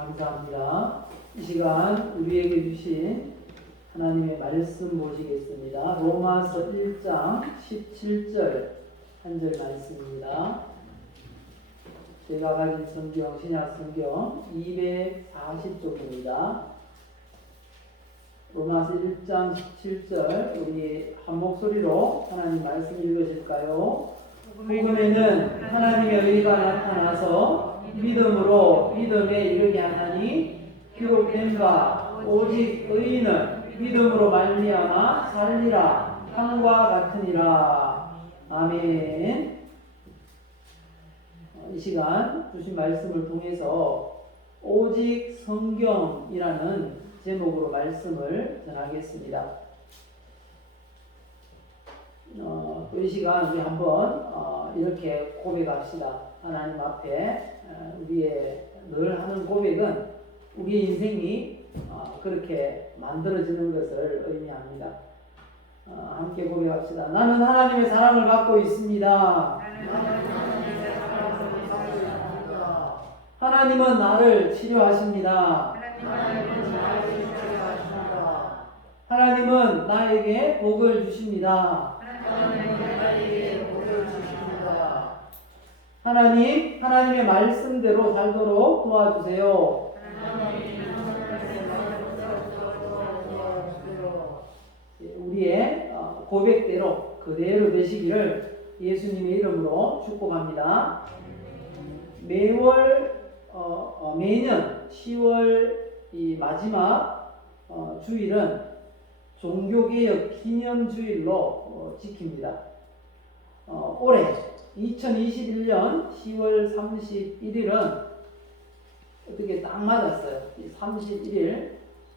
감사합니다. 이 시간 우리에게 주신 하나님의 말씀 보시겠습니다. 로마서 1장 17절 한 절 말씀입니다. 제가 가진 성경, 신약 성경 240쪽입니다. 로마서 1장 17절 우리 한 목소리로 하나님 말씀 읽으실까요? 복음에는 하나님의 의가 나타나서 믿음으로 믿음에 이르게 하나니 기록된 바 오직 의인은 믿음으로 말미암아 살리라 함과 같으니라. 아멘. 이 시간 주신 말씀을 통해서 오직 성경이라는 제목으로 말씀을 전하겠습니다. 이 시간 우리 한번 이렇게 고백합시다. 하나님 앞에 우리의 늘 하는 고백은 우리 인생이 그렇게 만들어지는 것을 의미합니다. 함께 고백합시다. 나는 하나님의 사랑을 받고 있습니다. 하나님은 나를 치료하십니다. 하나님은 나에게 복을 주십니다. 하나님, 하나님의 말씀대로 살도록 도와주세요. 우리의 고백대로 그대로 되시기를 예수님의 이름으로 축복합니다. 매년 10월 이 마지막 주일은 종교개혁 기념주일로 지킵니다. 올해 2021년 10월 31일은 어떻게 딱 맞았어요. 31일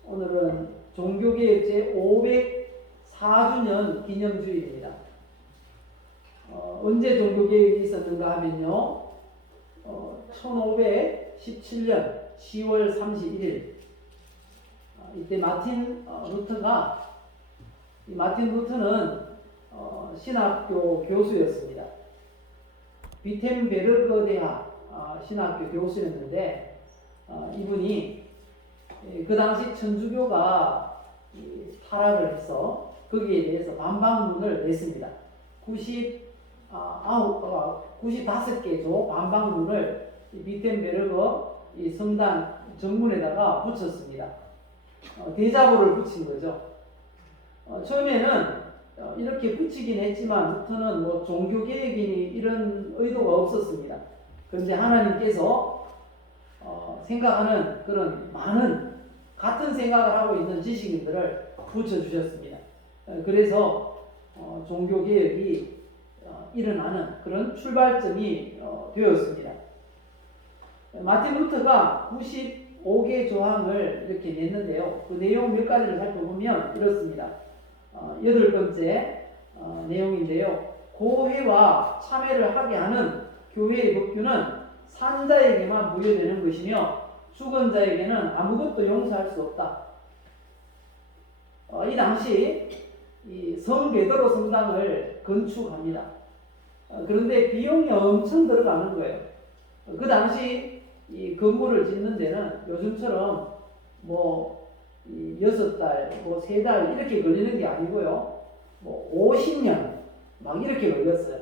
오늘은 종교개혁 제 504주년 기념주일입니다. 언제 종교개혁이 있었는가 하면요, 1517년 10월 31일 이때 마틴 루터는 신학교 교수였습니다. 비텐베르그 대학 신학교 교수였는데 이분이 그 당시 천주교가 타락을 해서 거기에 대해서 반박문을 냈습니다. 95개 조 반박문을 비텐베르그 이 성당 정문에다가 붙였습니다. 대자보를 붙인 거죠. 처음에는 이렇게 붙이긴 했지만 루터는 뭐 종교개혁이니 이런 의도가 없었습니다. 그런데 하나님께서 생각하는 그런 많은 같은 생각을 하고 있는 지식인들을 붙여주셨습니다. 그래서 종교개혁이 일어나는 그런 출발점이 되었습니다. 마틴 루터가 95개 조항을 이렇게 냈는데요. 그 내용 몇 가지를 살펴보면 이렇습니다. 8번째 내용인데요. 고회와 참회를 하게 하는 교회의 법규는 산자에게만 부여되는 것이며 죽은 자에게는 아무것도 용서할 수 없다. 이 당시 이 성 베드로 성당을 건축합니다. 그런데 비용이 엄청 들어가는 거예요. 그 당시 이 건물을 짓는 데는 요즘처럼 뭐 6달, 뭐 3달 이렇게 걸리는 게 아니고요. 뭐 50년 막 이렇게 걸렸어요.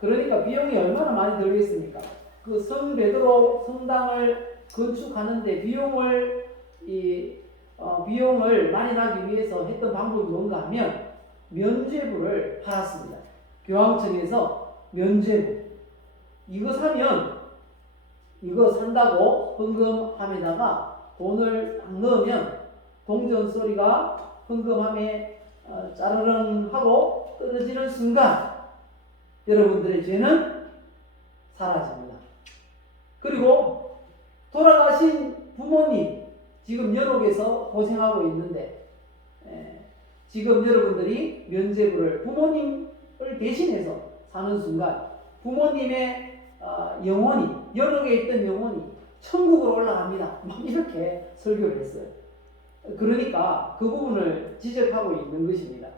그러니까 비용이 얼마나 많이 들겠습니까? 그 성 베드로 성당을 건축하는데 비용을 많이 나기 위해서 했던 방법이 뭔가 하면 면죄부를 팔았습니다. 교황청에서 면죄부. 이거 산다고 헌금함에다가 돈을 딱 넣으면 동전 소리가 헌금함에 짜르릉 하고 떨어지는 순간 여러분들의 죄는 사라집니다. 그리고 돌아가신 부모님 지금 연옥에서 고생하고 있는데 지금 여러분들이 면죄부를 부모님을 대신해서 사는 순간 부모님의 영혼이 연옥에 있던 영혼이 천국으로 올라갑니다. 막 이렇게 설교를 했어요. 그러니까 그 부분을 지적하고 있는 것입니다.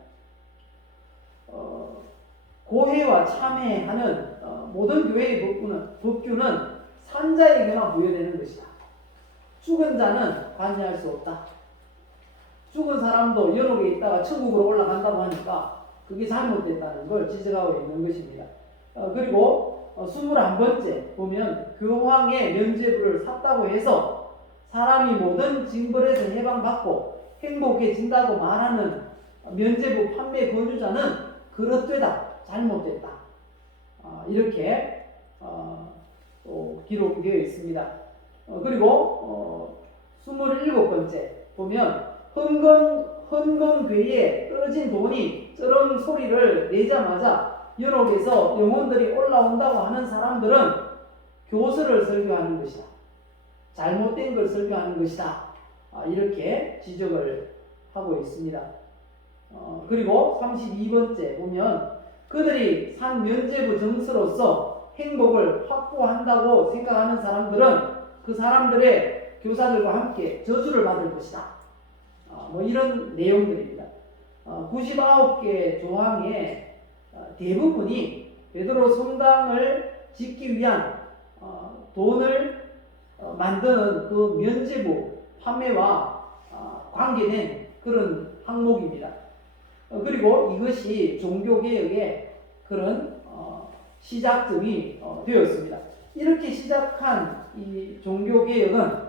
고해와 참회하는 모든 교회의 법규는 산자에게만 부여되는 것이다. 죽은 자는 관여할 수 없다. 죽은 사람도 연옥에 있다가 천국으로 올라간다고 하니까 그게 잘못됐다는 걸 지적하고 있는 것입니다. 그리고 21번째 보면 교황의 면죄부를 샀다고 해서 사람이 모든 징벌에서 해방받고 행복해진다고 말하는 면죄부 판매 권유자는 그릇되다, 잘못됐다. 이렇게 또 기록되어 있습니다. 그리고 27번째 보면 헌금괴에 떨어진 돈이 쩌렁 소리를 내자마자 연옥에서 영혼들이 올라온다고 하는 사람들은 교설을 설교하는 것이다. 잘못된 걸 설교하는 것이다. 이렇게 지적을 하고 있습니다. 그리고 32번째 보면 그들이 산 면죄부 정서로서 행복을 확보한다고 생각하는 사람들은 그 사람들의 교사들과 함께 저주를 받을 것이다. 뭐 이런 내용들입니다. 99개 조항의 대부분이 베드로 성당을 짓기 위한 돈을 만드는 그 면죄부 판매와 관계된 그런 항목입니다. 그리고 이것이 종교개혁의 그런 시작점이 되었습니다. 이렇게 시작한 이 종교개혁은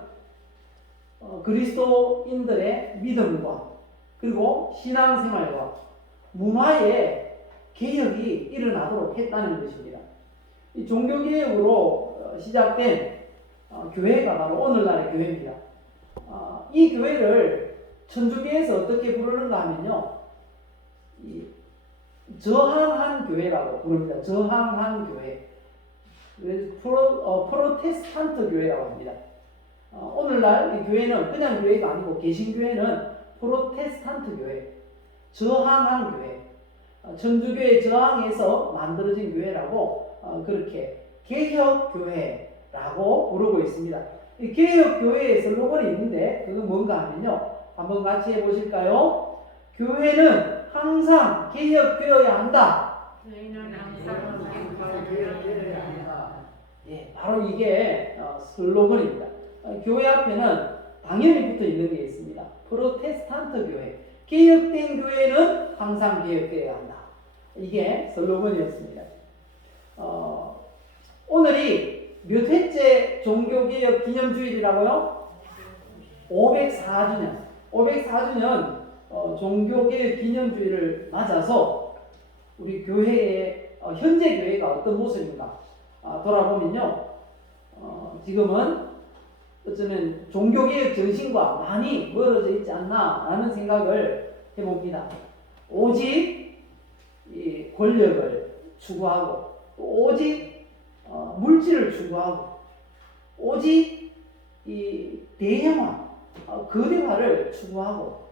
그리스도인들의 믿음과 그리고 신앙생활과 문화의 개혁이 일어나도록 했다는 것입니다. 이 종교개혁으로 시작된 교회가 바로 오늘날의 교회입니다. 이 교회를 천주교에서 어떻게 부르는가 하면요, 이 저항한 교회라고 부릅니다. 저항한 교회. 프로테스탄트 교회라고 합니다. 오늘날 이 교회는 그냥 교회가 아니고 개신교회는 프로테스탄트 교회, 저항한 교회, 천주교의 저항에서 만들어진 교회라고 그렇게 개혁교회라고 부르고 있습니다. 이 개혁교회의 슬로건이 있는데 그건 뭔가 하면요, 한번 같이 해보실까요? 교회는 항상 개혁되어야 한다. 교회는 항상 개혁되어야 한다. 예, 바로 이게 슬로건입니다. 교회 앞에는 당연히 붙어 있는 게 있습니다. 프로테스탄트 교회, 개혁된 교회는 항상 개혁되어야 한다. 이게 슬로건이었습니다. 오늘이 몇 회째 종교개혁 기념주일이라고요? 504주년. 504주년 종교개혁 기념주일을 맞아서 우리 교회의 현재 교회가 어떤 모습인가 돌아보면요, 지금은 어쩌면 종교개혁 정신과 많이 멀어져 있지 않나 라는 생각을 해봅니다. 오직 이 권력을 추구하고, 오직 물질을 추구하고, 오직 이 대형화, 거대화를 추구하고,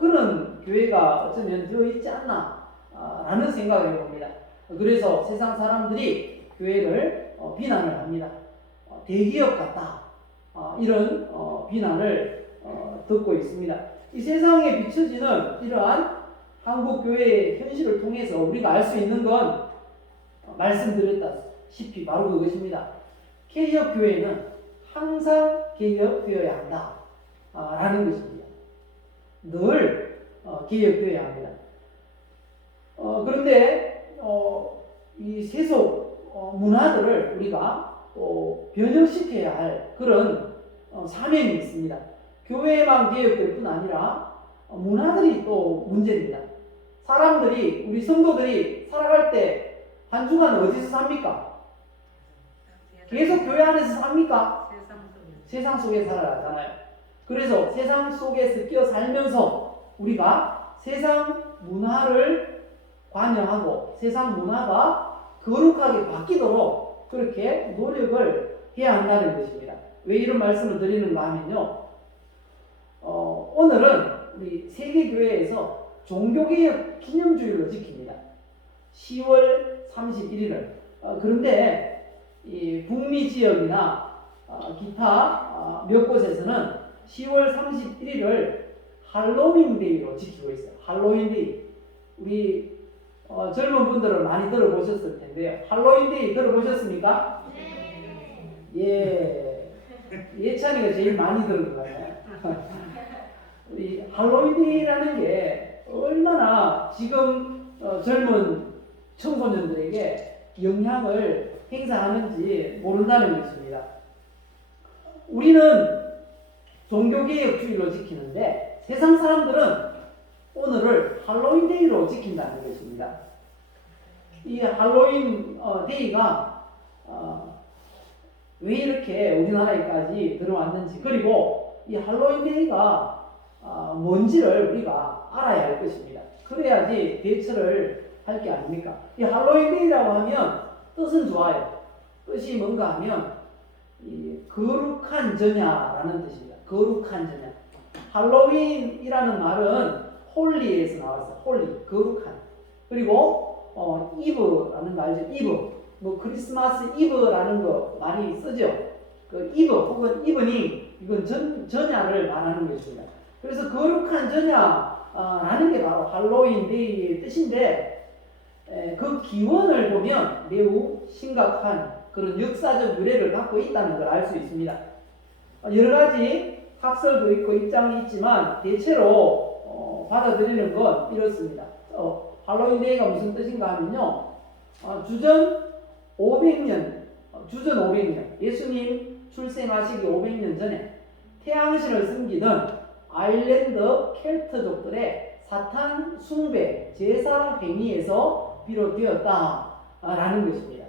그런 교회가 어쩌면 되어 있지 않나 라는 생각을 해봅니다. 그래서 세상 사람들이 교회를 비난을 합니다. 대기업 같다, 이런 비난을 듣고 있습니다. 이 세상에 비춰지는 이러한 한국교회의 현실을 통해서 우리가 알 수 있는 건 말씀드렸다시피 바로 그것입니다. 개혁교회는 항상 개혁되어야 한다 라는 것입니다. 늘 개혁되어야 합니다. 그런데 이 세속 문화들을 우리가 또 변형시켜야 할 그런 사명이 있습니다. 교회만 개혁될 뿐 아니라 문화들이 또 문제입니다. 사람들이, 우리 성도들이 살아갈 때 한 주간 어디서 삽니까? 계속 교회 안에서 삽니까? 세상 속에 살아가잖아요. 그래서 세상 속에서 끼어 살면서 우리가 세상 문화를 관여하고 세상 문화가 거룩하게 바뀌도록 그렇게 노력을 해야 한다는 것입니다. 왜 이런 말씀을 드리는가 하면요, 오늘은 우리 세계교회에서 종교개혁 기념주일로 지킵니다. 10월 31일을. 그런데 이 북미 지역이나 기타 몇 곳에서는 10월 31일을 할로윈데이로 지키고 있어요. 할로윈데이. 우리 젊은 분들은 많이 들어보셨을 텐데요. 할로윈데이 들어보셨습니까? 네. 예. 예찬이가 제일 많이 들은 것 같아요. 이 할로윈데이라는 게 얼마나 지금 젊은 청소년들에게 영향을 행사하는지 모른다는 것입니다. 우리는 종교개혁주의로 지키는데 세상 사람들은 오늘을 할로윈데이로 지킨다는 것입니다. 이 할로윈 데이가 왜 이렇게 우리나라에까지 들어왔는지, 그리고 이 할로윈 데이가 뭔지를 우리가 알아야 할 것입니다. 그래야지 대처를 할 게 아닙니까? 이 할로윈 데이라고 하면 뜻은 좋아요. 뜻이 뭔가 하면 이 거룩한 저냐라는 뜻입니다. 거룩한 저냐. 할로윈이라는 말은 홀리에서 나왔어요. 홀리, 거룩한. 그리고 이브라는 거 알죠? 이브. 뭐 크리스마스 이브라는 거 많이 쓰죠. 그 이브 혹은 이브닝, 이건 전야를 말하는 것입니다. 그래서 거룩한 전야라는 게 바로 할로윈 데이의 뜻인데, 그 기원을 보면 매우 심각한 그런 역사적 유래를 갖고 있다는 걸 알 수 있습니다. 여러 가지 학설도 있고 입장이 있지만 대체로 받아들이는 건 이렇습니다. 할로윈 데이가 무슨 뜻인가 하면요, 주전 500년, 예수님 출생하시기 500년 전에 태양신을 섬기던 아일랜드 켈트족들의 사탄 숭배, 제사 행위에서 비롯되었다라는 것입니다.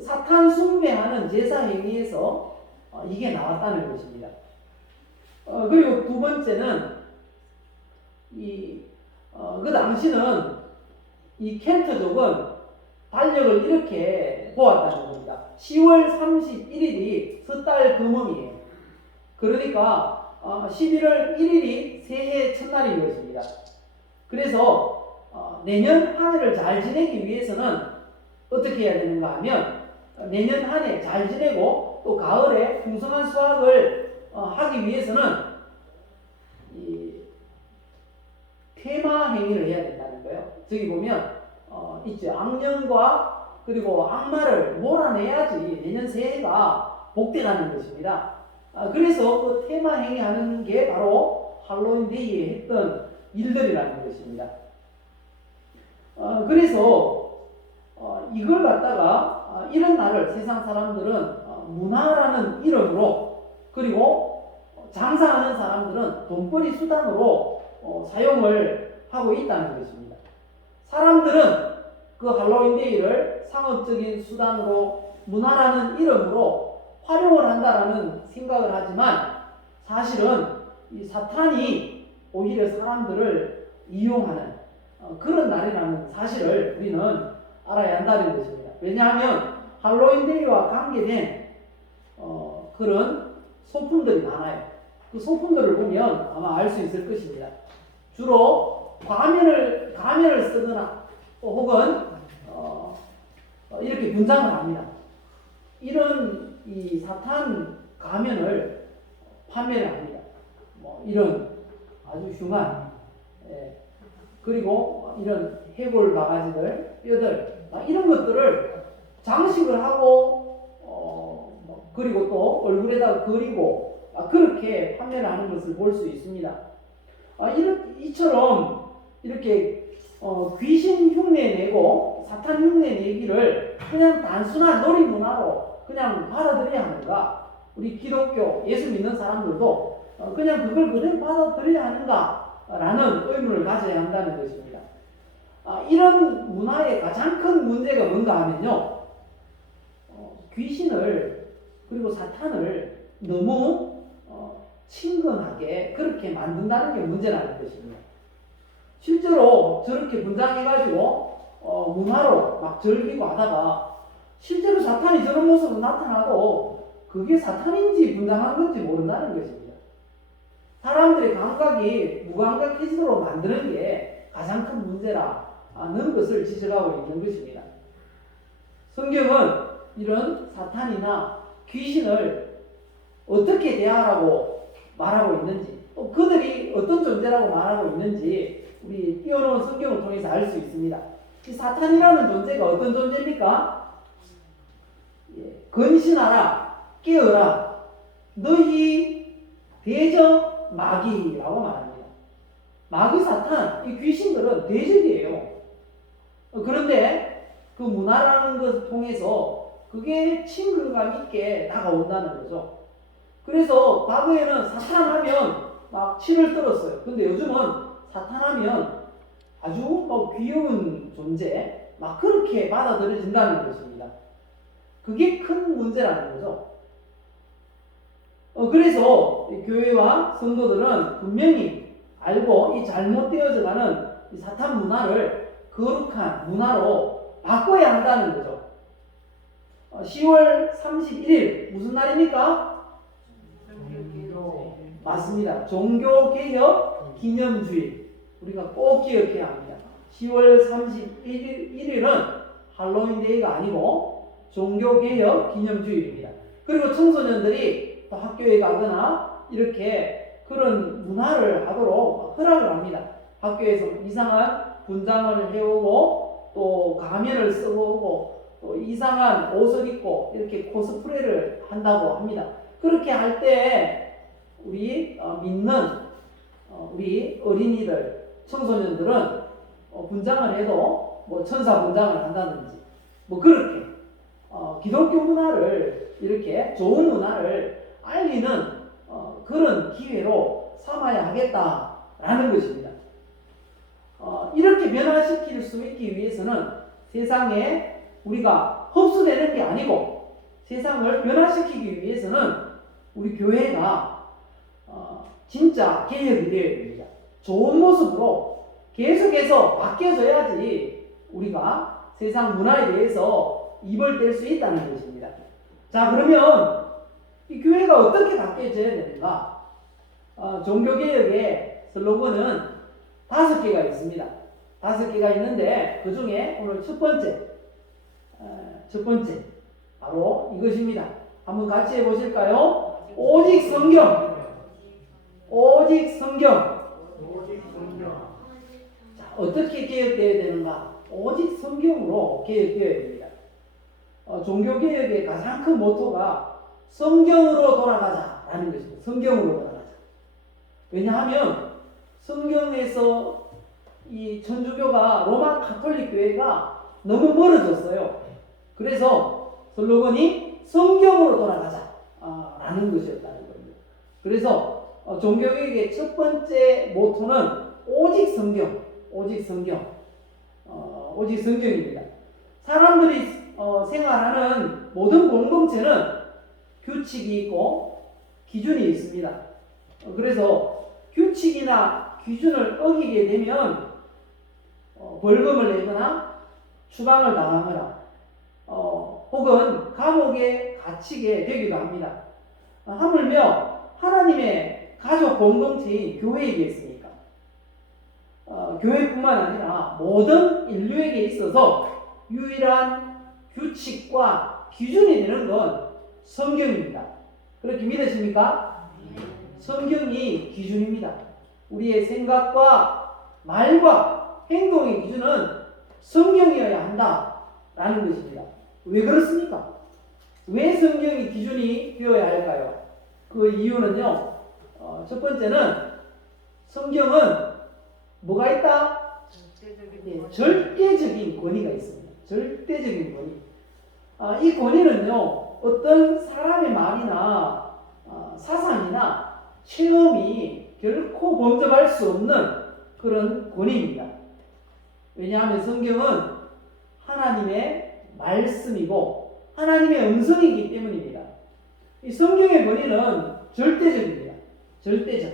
사탄 숭배하는 제사 행위에서 이게 나왔다는 것입니다. 그리고 두 번째는 그 당시는 이 켈트족은 달력을 이렇게 보았다는 겁니다. 10월 31일이 섣달 금음이에요. 그러니까 11월 1일이 새해 첫날인 것입니다. 그래서 내년 한 해를 잘 지내기 위해서는 어떻게 해야 되는가 하면, 내년 한 해 잘 지내고 또 가을에 풍성한 수확을 하기 위해서는 이 테마 행위를 해야 된다는 거예요. 저기 보면 있죠. 악령과 그리고 악마를 몰아내야지 내년 새해가 복되다는 것입니다. 그래서 그 테마 행위하는 게 바로 할로윈 데이에 했던 일들이라는 것입니다. 그래서 이걸 갖다가 이런 날을 세상 사람들은 문화라는 이름으로, 그리고 장사하는 사람들은 돈벌이 수단으로 사용을 하고 있다는 것입니다. 사람들은 그 할로윈 데이를 상업적인 수단으로, 문화라는 이름으로 활용을 한다라는 생각을 하지만, 사실은 이 사탄이 오히려 사람들을 이용하는 그런 날이라는 사실을 우리는 알아야 한다는 것입니다. 왜냐하면 할로윈 데이와 관계된 그런 소품들이 많아요. 그 소품들을 보면 아마 알 수 있을 것입니다. 주로 가면을 쓰거나 혹은 이렇게 분장을 합니다. 이런 이 사탄 가면을 판매를 합니다. 뭐 이런 아주 흉한, 그리고 이런 해골 바가지들, 뼈들, 이런 것들을 장식을 하고 그리고 또 얼굴에다가 그리고 그렇게 판매를 하는 것을 볼 수 있습니다. 이처럼 이렇게 귀신 흉내 내고 사탄 흉내 내기를 그냥 단순한 놀이 문화로 그냥 받아들여야 하는가? 우리 기독교 예수 믿는 사람들도 그냥 그걸 그대로 받아들여야 하는가? 라는 의문을 가져야 한다는 것입니다. 이런 문화의 가장 큰 문제가 뭔가 하면요, 귀신을 그리고 사탄을 너무 친근하게 그렇게 만든다는 게 문제라는 것입니다. 실제로 저렇게 분장해가지고 문화로 막 즐기고 하다가 실제로 사탄이 저런 모습으로 나타나도 그게 사탄인지 분장한 건지 모른다는 것입니다. 사람들의 감각이 무감각해지도록 만드는 게 가장 큰 문제라는 것을 지적하고 있는 것입니다. 성경은 이런 사탄이나 귀신을 어떻게 대하라고 말하고 있는지, 또 그들이 어떤 존재라고 말하고 있는지 우리 띄워놓은 성경을 통해서 알 수 있습니다. 이 사탄이라는 존재가 어떤 존재입니까? 근신하라, 깨어라, 너희 대적 마귀라고 말합니다. 마귀 사탄, 이 귀신들은 대적이에요. 그런데 그 문화라는 것을 통해서 그게 친근감 있게 다가온다는 거죠. 그래서 과거에는 사탄하면 막 치를 떨었어요. 근데 요즘은 사탄하면 아주 귀여운 존재, 막 그렇게 받아들여진다는 것입니다. 그게 큰 문제라는 거죠. 그래서 교회와 성도들은 분명히 알고 이 잘못되어져가는 이 사탄 문화를 거룩한 문화로 바꿔야 한다는 거죠. 10월 31일 무슨 날입니까? 맞습니다. 종교개혁 기념주일. 우리가 꼭 기억해야 합니다. 10월 31일은 할로윈데이가 아니고 종교개혁 기념주일입니다. 그리고 청소년들이 또 학교에 가거나 이렇게 그런 문화를 하도록 허락을 합니다. 학교에서 이상한 분장을 해오고 또 가면을 쓰고 오고 또 이상한 옷을 입고 이렇게 코스프레를 한다고 합니다. 그렇게 할 때 우리 믿는 우리 어린이들, 청소년들은 분장을 해도 뭐 천사 분장을 한다든지 뭐 그렇게 기독교 문화를 이렇게 좋은 문화를 알리는 그런 기회로 삼아야 하겠다라는 것입니다. 이렇게 변화시킬 수 있기 위해서는 세상에 우리가 흡수되는 게 아니고 세상을 변화시키기 위해서는 우리 교회가 진짜 개혁이 되어야 됩니다. 좋은 모습으로 계속해서 바뀌어져야지 우리가 세상 문화에 대해서 입을 뗄 수 있다는 것입니다. 자, 그러면 이 교회가 어떻게 바뀌어져야 되는가? 종교개혁의 슬로건은 5개가 있습니다. 5개가 있는데 그 중에 오늘 첫 번째 바로 이것입니다. 한번 같이 해보실까요? 오직 성경. 오직 성경. 자, 어떻게 개혁되어야 되는가? 오직 성경으로 개혁되어야 됩니다. 종교개혁의 가장 큰 모토가 성경으로 돌아가자라는 것입니다. 성경으로 돌아가자. 왜냐하면 성경에서 이 천주교가 로마 가톨릭 교회가 너무 멀어졌어요. 그래서 슬로건이 성경으로 돌아가자 라는 것이었다는 겁니다. 그래서 종교개혁의 첫 번째 모토는 오직 성경, 오직 성경, 오직 성경입니다. 사람들이 생활하는 모든 공동체는 규칙이 있고 기준이 있습니다. 그래서 규칙이나 기준을 어기게 되면 벌금을 내거나 추방을 당하거나 혹은 감옥에 갇히게 되기도 합니다. 하물며 하나님의 가족 공동체인 교회이겠습니까? 교회뿐만 아니라 모든 인류에게 있어서 유일한 규칙과 기준이 되는 건 성경입니다. 그렇게 믿으십니까? 성경이 기준입니다. 우리의 생각과 말과 행동의 기준은 성경이어야 한다라는 것입니다. 왜 그렇습니까? 왜 성경이 기준이 되어야 할까요? 그 이유는요, 첫 번째는 성경은 뭐가 있다? 절대적인 권위가 있습니다. 절대적인 권위. 이 권위는요, 어떤 사람의 말이나 사상이나 체험이 결코 범접할 수 없는 그런 권위입니다. 왜냐하면 성경은 하나님의 말씀이고 하나님의 음성이기 때문입니다. 이 성경의 권위는 절대적입니다. 절대적.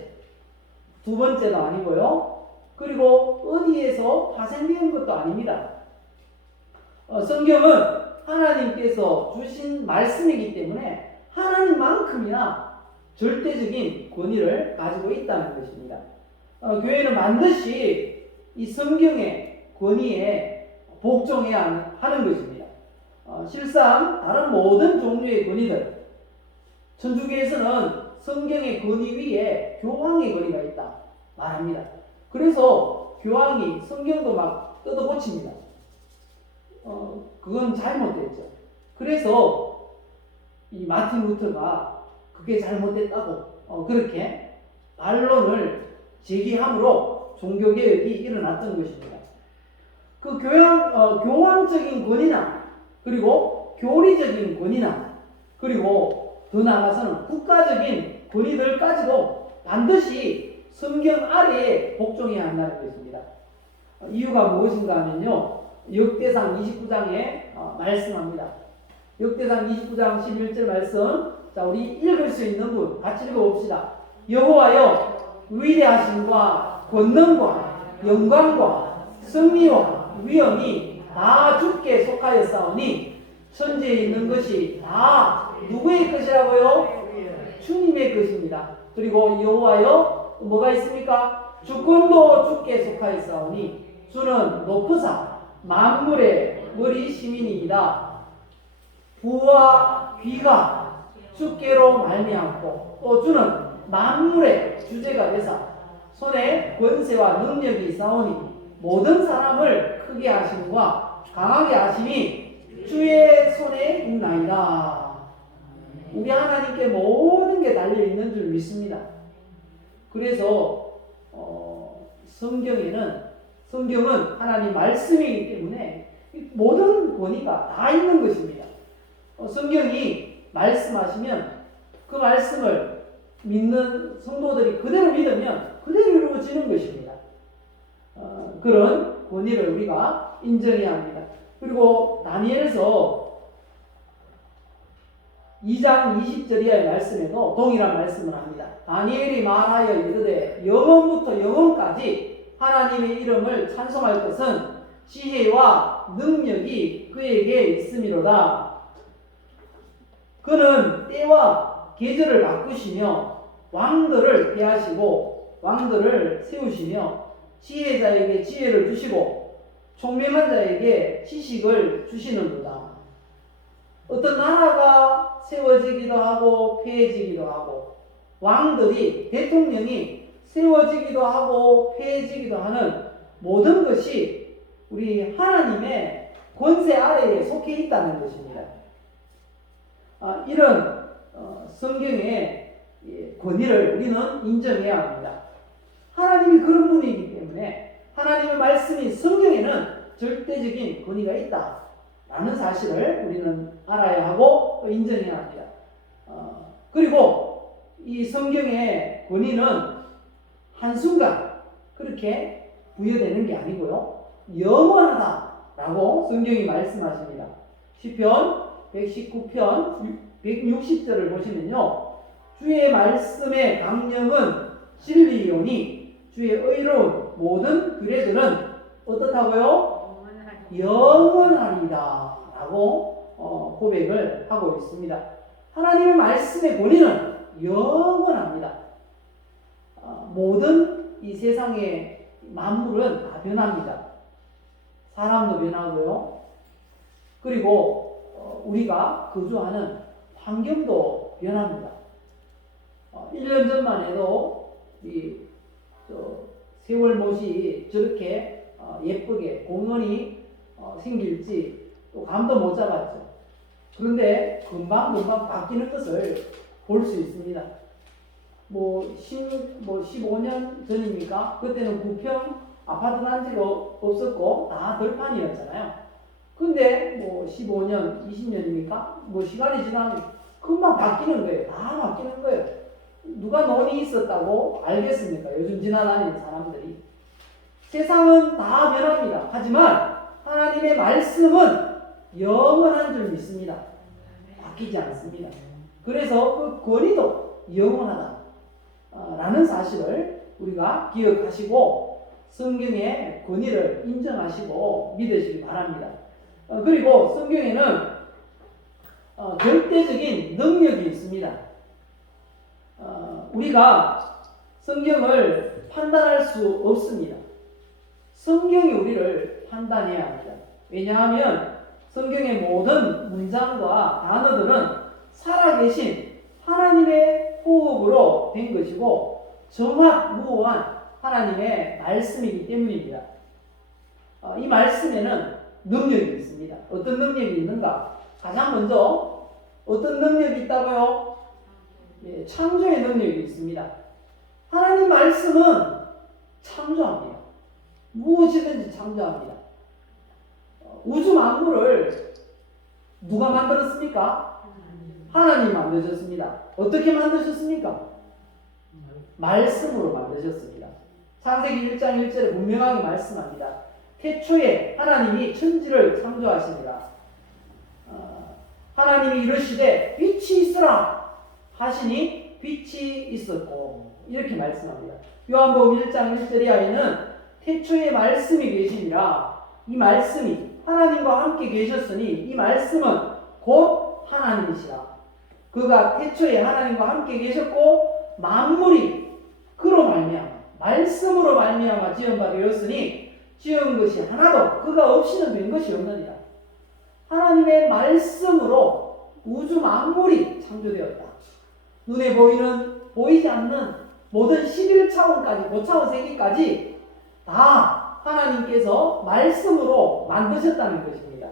두 번째도 아니고요. 그리고 어디에서 파생된 것도 아닙니다. 성경은 하나님께서 주신 말씀이기 때문에 하나님만큼이나 절대적인 권위를 가지고 있다는 것입니다. 교회는 반드시 이 성경의 권위에 복종해야 하는 것입니다. 실상 다른 모든 종류의 권위들, 천주교에서는 성경의 권위 위에 교황의 권위가 있다 말합니다. 그래서 교황이 성경도 막 뜯어고칩니다. 그건 잘못됐죠. 그래서 이 마틴 루터가 그게 잘못됐다고 그렇게 반론을 제기함으로 종교개혁이 일어났던 것입니다. 그 교황적인 권위나 그리고 교리적인 권위나 그리고 더 나아가서는 국가적인 권위들까지도 반드시 성경 아래에 복종해야 한다는 것입니다. 이유가 무엇인가 하면요, 역대상 29장에 말씀합니다. 역대상 29장 11절 말씀, 자 우리 읽을 수 있는 분 같이 읽어봅시다. 여호와여 위대하심과 권능과 영광과 승리와 위엄이 다 주께 속하였사오니 천지에 있는 것이 다 누구의 것이라고요? 주님의 것입니다. 그리고 여호와여 뭐가 있습니까? 주권도 주께 속하였사오니 주는 높으사 만물의 머리시민이이다. 부와 귀가 주께로 말미암고 또 주는 만물의 주제가 되사 손에 권세와 능력이 있사오니 모든 사람을 크게 하심과 강하게 하심이 주의 손에 있나이다. 우리 하나님께 모든 게 달려있는 줄 믿습니다. 그래서 성경은 하나님 말씀이기 때문에 모든 권위가 다 있는 것입니다. 성경이 말씀하시면 그 말씀을 믿는 성도들이 그대로 믿으면 그대로 이루어지는 것입니다. 그런 권위를 우리가 인정해야 합니다. 그리고 다니엘서 2장 20절 이하의 말씀에도 동일한 말씀을 합니다. 다니엘이 말하여 이르되 영원부터 영원까지 하나님의 이름을 찬송할 것은 지혜와 능력이 그에게 있음이로다. 그는 때와 계절을 바꾸시며 왕들을 폐하시고 왕들을 세우시며 지혜자에게 지혜를 주시고 총명한 자에게 지식을 주시는도다. 어떤 나라가 세워지기도 하고 폐해지기도 하고 왕들이 대통령이 세워지기도 하고 폐해지기도 하는 모든 것이 우리 하나님의 권세 아래에 속해 있다는 것입니다. 이런 성경의 권위를 우리는 인정해야 합니다. 하나님이 그런 분이기 때문에 하나님의 말씀이 성경에는 절대적인 권위가 있다라는 사실을 우리는 알아야 하고 또 인정해야 합니다. 그리고 이 성경의 권위는 한순간 그렇게 부여되는 게 아니고요, 영원하다라고 성경이 말씀하십니다. 시편 119편 160절을 보시면요, 주의 말씀의 강령은 진리이오니 주의 의로운 모든 규례들은 어떻다고요? 영원하리다 라고 고백을 하고 있습니다. 하나님의 말씀의 권위는 영원합니다. 모든 이 세상의 만물은 다 변합니다. 사람도 변하고요, 그리고 우리가 거주하는 환경도 변합니다. 1년 전만 해도 세월못이 저렇게 예쁘게 공원이 생길지 또 감도 못 잡았죠. 그런데 금방 바뀌는 것을 볼 수 있습니다. 15년 전입니까? 그때는 구평 아파트 단지가 없었고 다 들판이었잖아요. 근데 15년, 20년입니까? 시간이 지나면 금방 바뀌는 거예요. 다 바뀌는 거예요. 누가 논이 있었다고 알겠습니까? 요즘 지나다니는 사람들이. 세상은 다 변합니다. 하지만 하나님의 말씀은 영원한 줄 믿습니다. 바뀌지 않습니다. 그래서 그 권위도 영원하다 라는 사실을 우리가 기억하시고 성경의 권위를 인정하시고 믿으시기 바랍니다. 그리고 성경에는 절대적인 능력이 있습니다. 우리가 성경을 판단할 수 없습니다. 성경이 우리를 판단해야 합니다. 왜냐하면 성경의 모든 문장과 단어들은 살아계신 하나님의 호흡으로 된 것이고 정확무오한 하나님의 말씀이기 때문입니다. 이 말씀에는 능력이 있습니다. 어떤 능력이 있는가? 가장 먼저 어떤 능력이 있다고요? 예, 창조의 능력이 있습니다. 하나님 말씀은 창조합니다. 무엇이든지 창조합니다. 우주 만물을 누가 만들었습니까? 하나님 만드셨습니다. 어떻게 만드셨습니까? 말씀으로 만드셨습니다. 창세기 1장 1절에 분명하게 말씀합니다. 태초에 하나님이 천지를 창조하시니라. 하나님이 이르시되 빛이 있으라 하시니 빛이 있었고, 이렇게 말씀합니다. 요한복음 1장 1절 이하에는 태초에 말씀이 계시니라. 이 말씀이 하나님과 함께 계셨으니 이 말씀은 곧 하나님이시라. 그가 태초에 하나님과 함께 계셨고 만물이 그로 말미암아 말씀으로 말미암아 지은 바 되었으니 지은 것이 하나도 그가 없이는 된 것이 없느니라. 하나님의 말씀으로 우주 만물이 창조되었다. 눈에 보이지 않는 모든 11차원까지, 고차원 세계까지 다 하나님께서 말씀으로 만드셨다는 것입니다.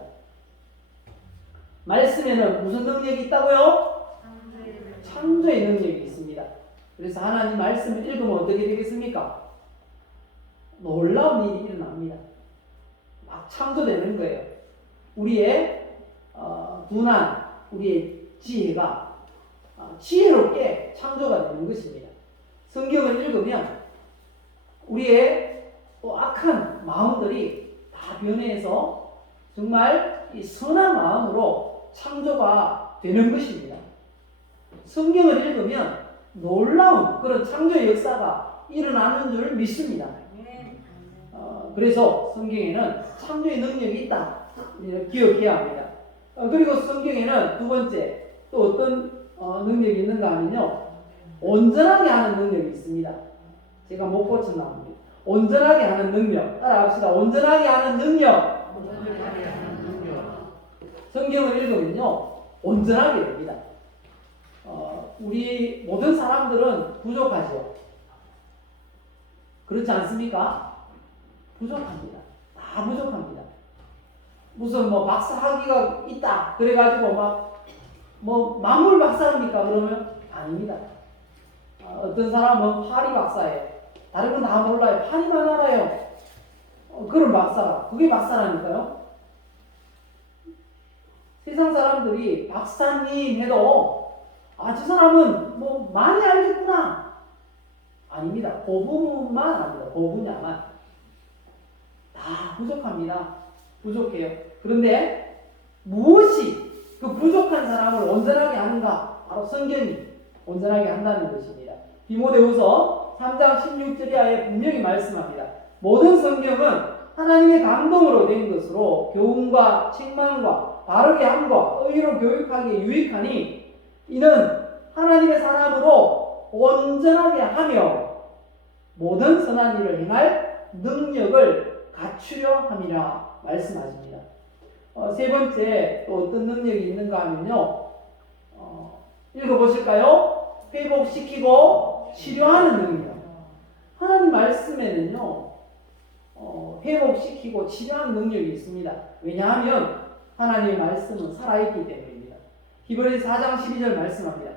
말씀에는 무슨 능력이 있다고요? 창조의 능력이 있습니다. 그래서 하나님 말씀을 읽으면 어떻게 되겠습니까? 놀라운 일이 일어납니다. 막 창조되는 거예요. 우리의 둔한 우리의 지혜가 지혜롭게 창조가 되는 것입니다. 성경을 읽으면 우리의 또 악한 마음들이 다 변해서 정말 이 선한 마음으로 창조가 되는 것입니다. 성경을 읽으면 놀라운 그런 창조의 역사가 일어나는 줄 믿습니다. 그래서 성경에는 창조의 능력이 있다. 기억해야 합니다. 그리고 성경에는 두 번째 또 어떤 능력이 있는가 하면요, 온전하게 하는 능력이 있습니다. 제가 못 고쳤나. 온전하게 하는 능력. 따라합시다. 온전하게 하는 능력. 성경을 읽으면요, 온전하게 됩니다. 우리 모든 사람들은 부족하죠. 그렇지 않습니까? 부족합니다. 다 부족합니다. 무슨 박사 학위가 있다 그래가지고 만물 박사입니까? 그러면 아닙니다. 어떤 사람은 파리 박사예요. 다른 건 다 몰라요. 파리만 알아요. 그런 박사, 그게 박사라니까요. 세상 사람들이 박사님 해도 저 사람은 많이 알겠구나. 아닙니다. 그 부분만 압니다. 그 분야만. 다 부족합니다. 부족해요. 그런데 무엇이 그 부족한 사람을 온전하게 하는가? 바로 성경이 온전하게 한다는 것입니다. 디모데후서 3장 16절 이하에 분명히 말씀합니다. 모든 성경은 하나님의 감동으로 된 것으로 교훈과 책망과 바르게 함과 의로 교육하기에 유익하니 이는 하나님의 사람으로 온전하게 하며 모든 선한 일을 행할 능력을 갖추려 함이라 말씀하십니다. 세 번째 또 어떤 능력이 있는가 하면요, 읽어보실까요? 회복시키고 치료하는 능력. 하나님 말씀에는요, 회복시키고 치료하는 능력이 있습니다. 왜냐하면 하나님의 말씀은 살아있기 때문입니다. 히브리서 4장 12절 말씀합니다.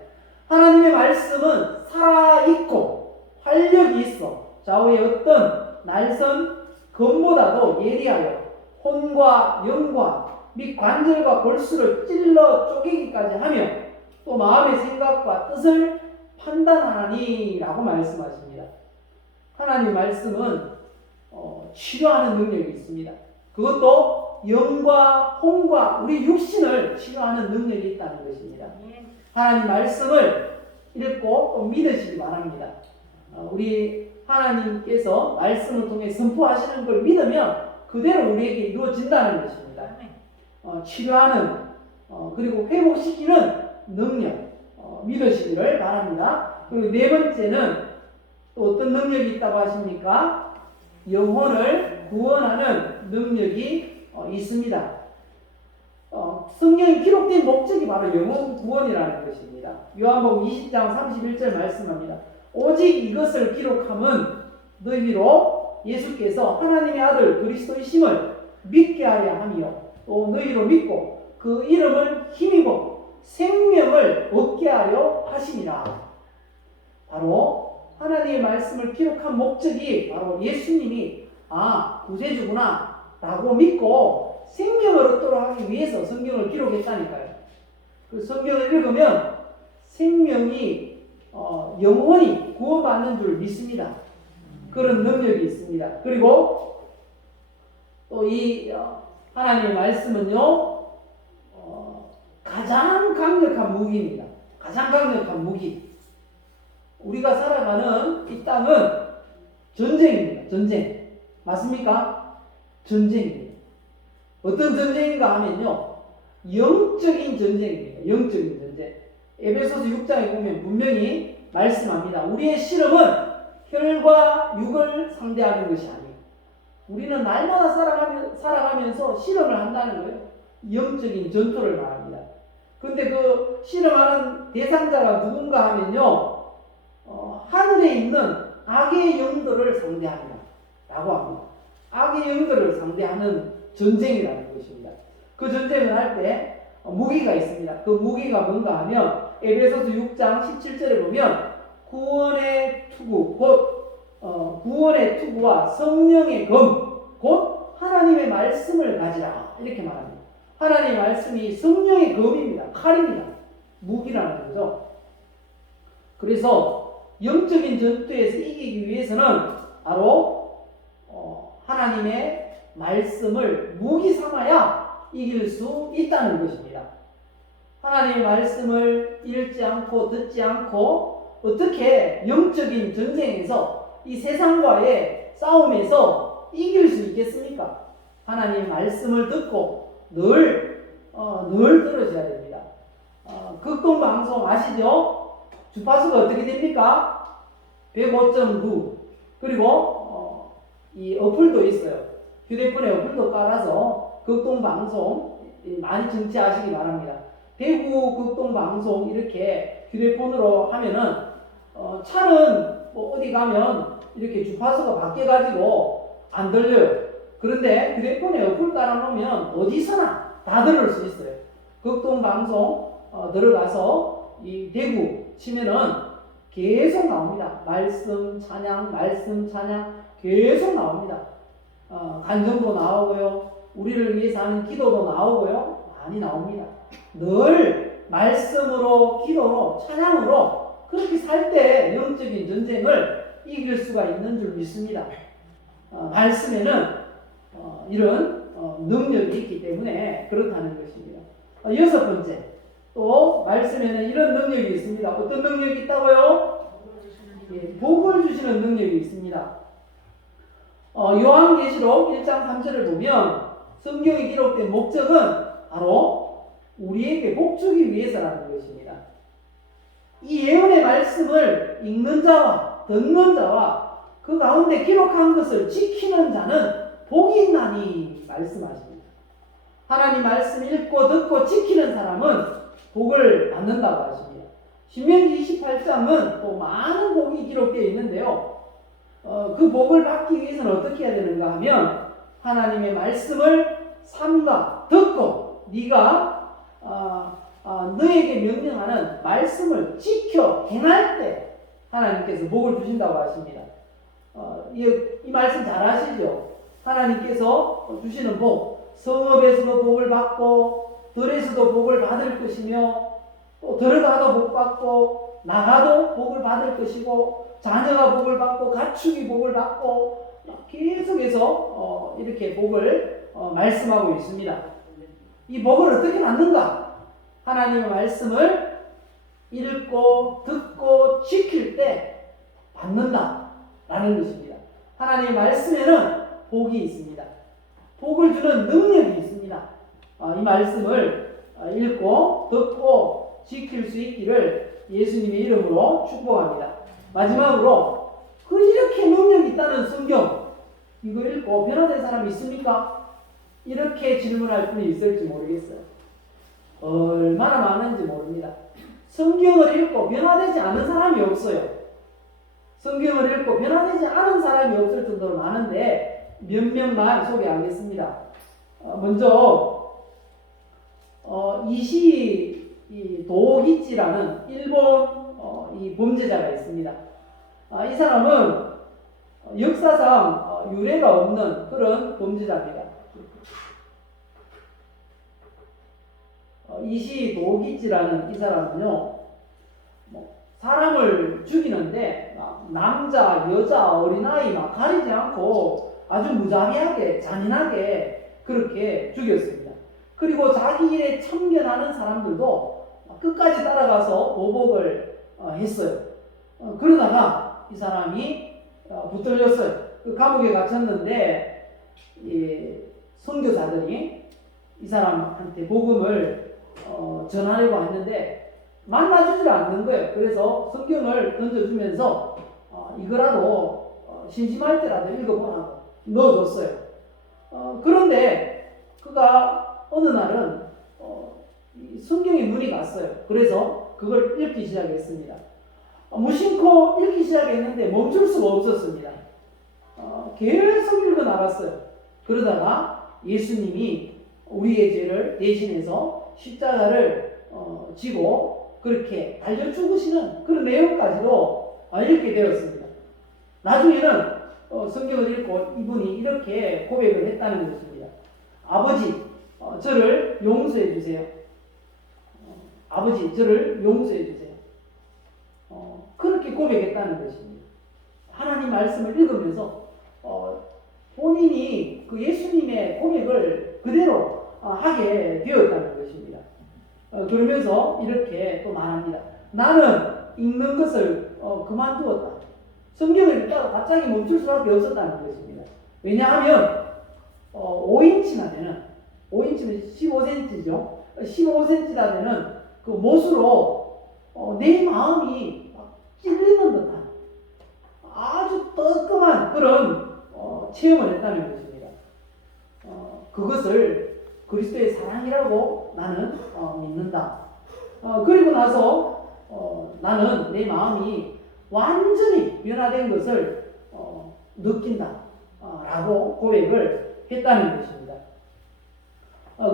하나님의 말씀은 살아있고 활력이 있어 좌우의 어떤 날선 검보다도 예리하여 혼과 영과 및 관절과 골수를 찔러 쪼개기까지 하며 또 마음의 생각과 뜻을 판단하니 라고 말씀하십니다. 하나님 말씀은 치료하는 능력이 있습니다. 그것도 영과 혼과 우리 육신을 치료하는 능력이 있다는 것입니다. 하나님 말씀을 읽고 또 믿으시기 바랍니다. 우리 하나님께서 말씀을 통해 선포하시는 걸 믿으면 그대로 우리에게 이루어진다는 것입니다. 치료하는 그리고 회복시키는 능력 믿으시기를 바랍니다. 그리고 네 번째는 또 어떤 능력이 있다고 하십니까? 영혼을 구원하는 능력이 있습니다. 성경에 기록된 목적이 바로 영혼 구원이라는 것입니다. 요한복음 20장 31절 말씀합니다. 오직 이것을 기록함은 너희로 예수께서 하나님의 아들 그리스도이심을 믿게 하려 하며 또 너희로 믿고 그 이름을 힘입어 생명을 얻게 하려 하심이라. 바로 하나님의 말씀을 기록한 목적이 바로 예수님이 구세주구나 라고 믿고 생명을 얻도록 하기 위해서 성경을 기록했다니까요. 그 성경을 읽으면 생명이 영원히 구원받는 줄 믿습니다. 그런 능력이 있습니다. 그리고 또 이 하나님의 말씀은요, 가장 강력한 무기입니다. 가장 강력한 무기. 우리가 살아가는 이 땅은 전쟁입니다. 전쟁. 맞습니까? 전쟁입니다. 어떤 전쟁인가 하면요, 영적인 전쟁입니다. 영적인 전쟁. 에베소서 6장에 보면 분명히 말씀합니다. 우리의 실험은 혈과 육을 상대하는 것이 아니에요. 우리는 날마다 살아가면서 실험을 한다는 거예요. 영적인 전투를 말합니다. 근데 그 실험하는 대상자가 누군가 하면요, 하늘에 있는 악의 영들을 상대합니다. 라고 합니다. 악의 영들을 상대하는 전쟁이라는 것입니다. 그 전쟁을 할 때 무기가 있습니다. 그 무기가 뭔가 하면 에베소서 6장 17절에 보면 구원의 투구, 구원의 투구와 성령의 검, 곧 하나님의 말씀을 가지라. 이렇게 말합니다. 하나님의 말씀이 성령의 검입니다. 칼입니다. 무기라는 거죠. 그래서 영적인 전투에서 이기기 위해서는 바로 하나님의 말씀을 무기 삼아야 이길 수 있다는 것입니다. 하나님의 말씀을 읽지 않고 듣지 않고 어떻게 영적인 전쟁에서 이 세상과의 싸움에서 이길 수 있겠습니까? 하나님의 말씀을 듣고 늘 들으셔야 됩니다. 극동방송 아시죠? 주파수가 어떻게 됩니까? 105.9. 그리고 이 어플도 있어요. 휴대폰에 어플도 깔아서 극동방송 많이 청취하시기 바랍니다. 대구 극동방송 이렇게 휴대폰으로 하면은 차는 뭐 어디 가면 이렇게 주파수가 바뀌어가지고 안 들려요. 그런데 휴대폰에 어플 깔아놓으면 어디서나 다 들을 수 있어요. 극동방송 들어가서 이 대구 치면은 계속 나옵니다. 말씀 찬양 계속 나옵니다. 간증도 나오고요, 우리를 위해서 하는 기도도 나오고요, 많이 나옵니다. 늘 말씀으로, 기도로, 찬양으로 그렇게 살 때 영적인 전쟁을 이길 수가 있는 줄 믿습니다. 말씀에는 이런 능력이 있기 때문에 그렇다는 것입니다. 여섯 번째, 또 말씀에는 이런 능력이 있습니다. 어떤 능력이 있다고요? 복을 주시는 능력이 있습니다. 요한계시록 1장 3절을 보면 성경에 기록된 목적은 바로 우리에게 복 주기 위해서라는 것입니다. 이 예언의 말씀을 읽는 자와 듣는 자와 그 가운데 기록한 것을 지키는 자는 복이 있나니 말씀하십니다. 하나님 말씀 읽고 듣고 지키는 사람은 복을 받는다고 하십니다. 신명기 28장은 또 많은 복이 기록되어 있는데요, 그 복을 받기 위해서는 어떻게 해야 되는가 하면 하나님의 말씀을 삼가 듣고 네가 너에게 명령하는 말씀을 지켜 행할 때 하나님께서 복을 주신다고 하십니다. 이 말씀 잘 아시죠? 하나님께서 주시는 복, 성읍에서도 복을 받고 들에서도 복을 받을 것이며 또 들어가도 복 받고 나가도 복을 받을 것이고 자녀가 복을 받고 가축이 복을 받고 계속해서 이렇게 복을 말씀하고 있습니다. 이 복을 어떻게 받는가? 하나님의 말씀을 읽고 듣고 지킬 때 받는다라는 것입니다. 하나님의 말씀에는 복이 있습니다. 복을 주는 능력이 있습니다. 이 말씀을 읽고 듣고 지킬 수 있기를 예수님의 이름으로 축복합니다. 마지막으로 이렇게 능력이 있다는 성경 이거 읽고 변화된 사람이 있습니까? 이렇게 질문할 분이 있을지 모르겠어요. 얼마나 많은지 모릅니다. 성경을 읽고 변화되지 않은 사람이 없어요. 성경을 읽고 변화되지 않은 사람이 없을 정도로 많은데 몇 명만 소개하겠습니다. 먼저 이 도기치라는 일본 이 범죄자가 있습니다. 이 사람은 역사상 유례가 없는 그런 범죄자입니다. 이시 도기치라는 이 사람은요, 사람을 죽이는데 남자, 여자, 어린아이 막 가리지 않고 아주 무자비하게 잔인하게 그렇게 죽였습니다. 그리고 자기 일에 참견하는 사람들도 끝까지 따라가서 보복을 했어요. 그러다가 이 사람이 붙들렸어요. 그 감옥에 갇혔는데 선교사들이 이 사람한테 복음을 전하려고 했는데 만나주질 않는 거예요. 그래서 성경을 던져주면서 이거라도 심심할 때라도 읽어보라고 넣어줬어요. 그런데 그가 어느 날은 성경에 눈이 갔어요. 그래서 그걸 읽기 시작했습니다. 무심코 읽기 시작했는데 멈출 수가 없었습니다. 계속 읽어 나갔어요. 그러다가 예수님이 우리의 죄를 대신해서 십자가를 지고 그렇게 달려 죽으시는 그런 내용까지도 읽게 되었습니다. 나중에는 성경을 읽고 이분이 이렇게 고백을 했다는 것입니다. 아버지, 저를 용서해 주세요. 아버지, 저를 용서해 주세요. 그렇게 고백했다는 것입니다. 하나님 말씀을 읽으면서 본인이 그 예수님의 고백을 그대로 하게 되었다는 것입니다. 그러면서 이렇게 또 말합니다. 나는 읽는 것을 그만두었다. 성경을 읽다가 갑자기 멈출 수밖에 없었다는 것입니다. 왜냐하면 5인치나 되는 5인치면 15cm죠. 15cm나 되는 그 못으로 내 마음이 찔리는 듯한 아주 뜨끔한 그런 체험을 했다는 것입니다. 그것을 그리스도의 사랑이라고 나는 믿는다. 그리고 나서 나는 내 마음이 완전히 변화된 것을 느낀다. 라고 고백을 했다는 것입니다.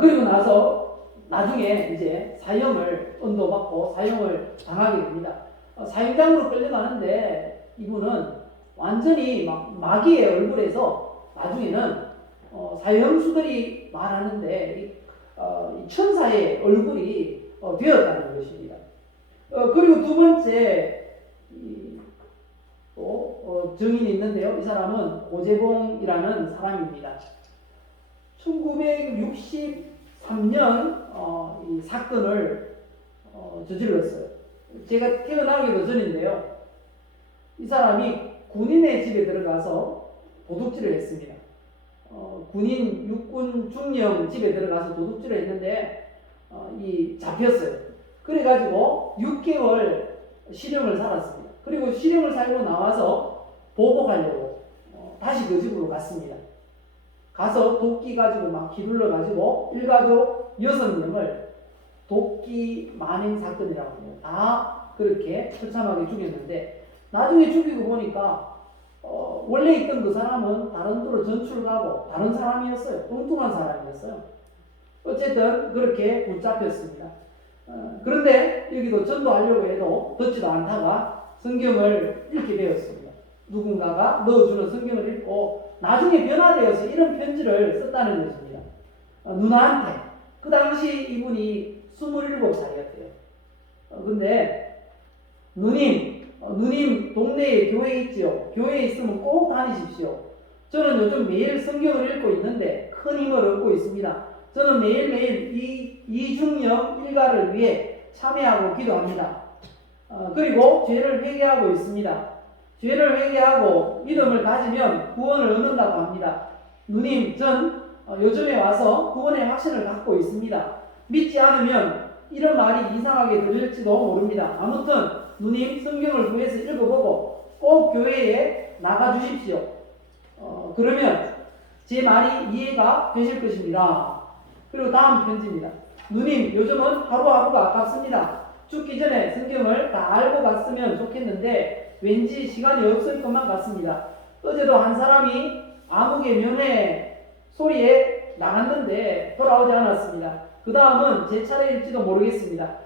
그리고 나서 나중에 이제 사형을 언도받고 사형을 당하게 됩니다. 사형장으로 끌려가는데 이분은 완전히 마귀의 얼굴에서 나중에는 사형수들이 말하는데 이 천사의 얼굴이 되었다는 것입니다. 그리고 두 번째 또 증인이 있는데요. 이 사람은 고재봉이라는 사람입니다. 1963년 이 사건을 저질렀어요. 제가 태어나기도 전인데요. 이 사람이 군인의 집에 들어가서 도둑질을 했습니다. 군인 육군 중령 집에 들어가서 도둑질을 했는데 잡혔어요. 그래가지고 6개월 실형을 살았습니다. 그리고 실형을 살고 나와서 보복하려고 다시 그 집으로 갔습니다. 가서 도끼 가지고 막 휘둘러 가지고 일가족 6명을 도끼 만행 사건이라고 해요. 다 그렇게 처참하게 죽였는데 나중에 죽이고 보니까 원래 있던 그 사람은 다른 데로 전출 가고 다른 사람이었어요. 뚱뚱한 사람이었어요. 어쨌든 그렇게 붙잡혔습니다. 그런데 여기도 전도하려고 해도 듣지도 않다가 성경을 읽게 되었습니다. 누군가가 넣어주는 성경을 읽고 나중에 변화되어서 이런 편지를 썼다는 것입니다. 누나한테. 그 당시 이분이 27살이었대요. 근데 누님 동네에 교회 있지요. 교회에 있으면 꼭 다니십시오. 저는 요즘 매일 성경을 읽고 있는데 큰 힘을 얻고 있습니다. 저는 매일매일 이중령 일가를 위해 참여하고 기도합니다. 그리고 죄를 회개하고 있습니다. 죄를 회개하고 믿음을 가지면 구원을 얻는다고 합니다. 누님, 전 요즘에 와서 구원의 확신을 갖고 있습니다. 믿지 않으면 이런 말이 이상하게 들릴지도 모릅니다. 아무튼 누님 성경을 구해서 읽어보고 꼭 교회에 나가주십시오. 그러면 제 말이 이해가 되실 것입니다. 그리고 다음 편지입니다. 누님, 요즘은 하루하루가 아깝습니다. 죽기 전에 성경을 다 알고 갔으면 좋겠는데 왠지 시간이 없을 것만 같습니다. 어제도 한 사람이 암흑의 면회 소리에 나갔는데 돌아오지 않았습니다. 그 다음은 제 차례일지도 모르겠습니다.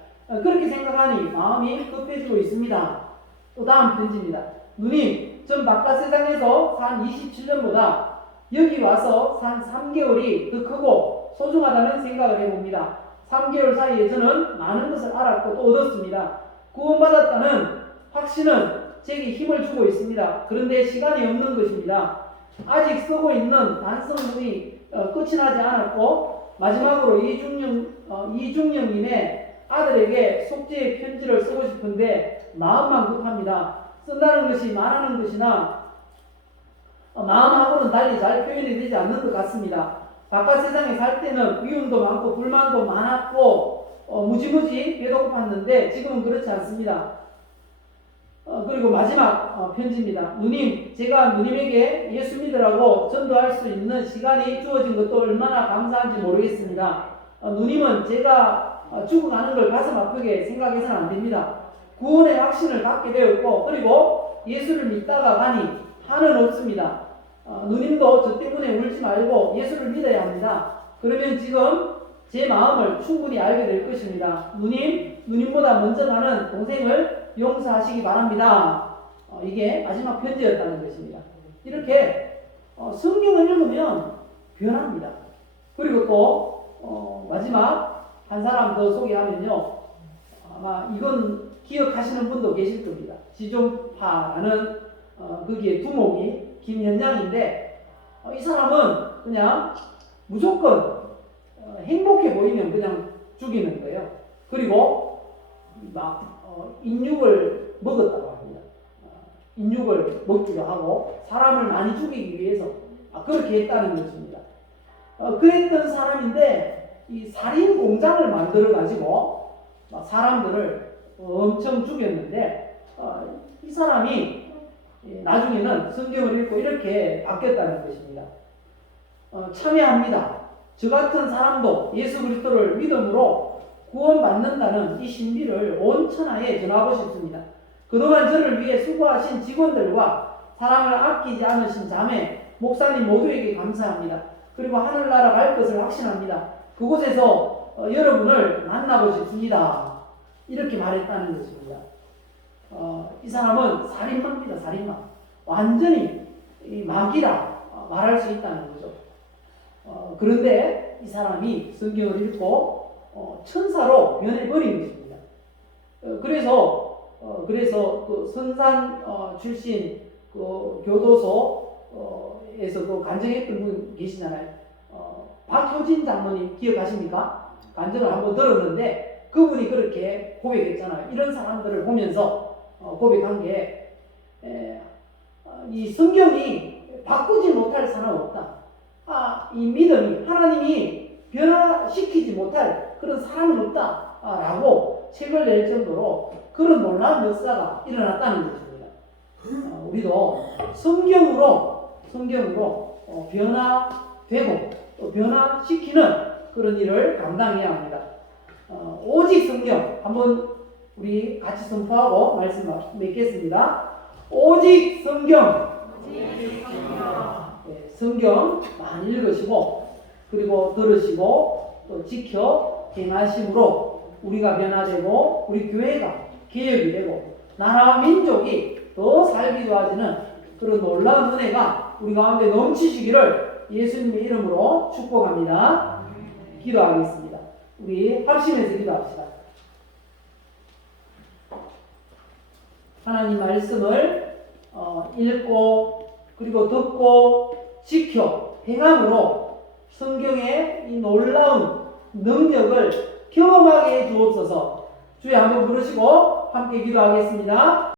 그렇게 생각하니 마음이 급해지고 있습니다. 또 다음 편지입니다. 누님, 전 바깥 세상에서 산 27년보다 여기 와서 산 3개월이 더 크고 소중하다는 생각을 해봅니다. 3개월 사이에 저는 많은 것을 알았고 또 얻었습니다. 구원받았다는 확신은 제게 힘을 주고 있습니다. 그런데 시간이 없는 것입니다. 아직 쓰고 있는 반성문이 끝이 나지 않았고 마지막으로 이중령님의 아들에게 속죄의 편지를 쓰고 싶은데 마음만 급합니다. 쓴다는 것이 말하는 것이나 마음하고는 달리 잘 표현이 되지 않는 것 같습니다. 바깥 세상에 살 때는 미움도 많고 불만도 많았고 무지무지 배도 고팠는데 지금은 그렇지 않습니다. 그리고 마지막 편지입니다. 누님, 제가 누님에게 예수 믿으라고 전도할 수 있는 시간이 주어진 것도 얼마나 감사한지 모르겠습니다. 누님은 제가 죽어가는 걸 가슴 아프게 생각해서는 안 됩니다. 구원의 확신을 갖게 되었고 그리고 예수를 믿다가 가니 한은 없습니다. 누님도 저 때문에 울지 말고 예수를 믿어야 합니다. 그러면 지금 제 마음을 충분히 알게 될 것입니다. 누님보다 먼저 가는 동생을 용서하시기 바랍니다. 이게 마지막 편지였다는 것입니다. 이렇게 성경을 읽으면 변합니다. 그리고 또 마지막 한 사람 더 소개하면요, 아마 이건 기억하시는 분도 계실 겁니다. 지종파라는 거기에 두목이 김현양인데 이 사람은 그냥 무조건 행복해 보이면 그냥 죽이는 거예요. 그리고 막 인육을 먹었다고 합니다. 인육을 먹기도 하고 사람을 많이 죽이기 위해서 그렇게 했다는 것입니다. 그랬던 사람인데 이 살인 공장을 만들어 가지고 사람들을 엄청 죽였는데 이 사람이 나중에는 성경을 읽고 이렇게 바뀌었다는 것입니다. 참여합니다. 저 같은 사람도 예수 그리스도를 믿음으로 구원받는다는 이 신비를 온 천하에 전하고 싶습니다. 그동안 저를 위해 수고하신 직원들과 사랑을 아끼지 않으신 자매, 목사님 모두에게 감사합니다. 그리고 하늘나라 갈 것을 확신합니다. 그곳에서 여러분을 만나고 싶습니다. 이렇게 말했다는 것입니다. 이 사람은 살인마입니다. 살인마. 완전히 마귀라 말할 수 있다는 거죠. 그런데 이 사람이 성경을 읽고 천사로 변해버린 것입니다. 그래서 그 선산 출신 그 교도소에서도 간증했던 분 계시잖아요. 박효진 장로님 기억하십니까? 간증을 한번 들었는데 그분이 그렇게 고백했잖아요. 이런 사람들을 보면서 고백한 게 이 성경이 바꾸지 못할 사람 없다. 이 믿음이 하나님이 변화시키지 못할 그런 사람은 없다라고 책을 낼 정도로 그런 놀라운 역사가 일어났다는 것입니다. 우리도 성경으로 변화되고 또 변화시키는 그런 일을 감당해야 합니다. 오직 성경 한번 우리 같이 선포하고 말씀 맺겠습니다. 오직 성경. 네, 성경 많이 읽으시고 그리고 들으시고 또 지켜 행하심으로 우리가 변화되고 우리 교회가 개혁이 되고 나라와 민족이 더 살기 좋아지는 그런 놀라운 은혜가 우리 가운데 넘치시기를 예수님의 이름으로 축복합니다. 기도하겠습니다. 우리 합심해서 기도합시다. 하나님 말씀을 읽고 그리고 듣고 지켜 행함으로 성경의 이 놀라운 능력을 경험하게 해 주옵소서. 주여 한번 부르시고 함께 기도하겠습니다.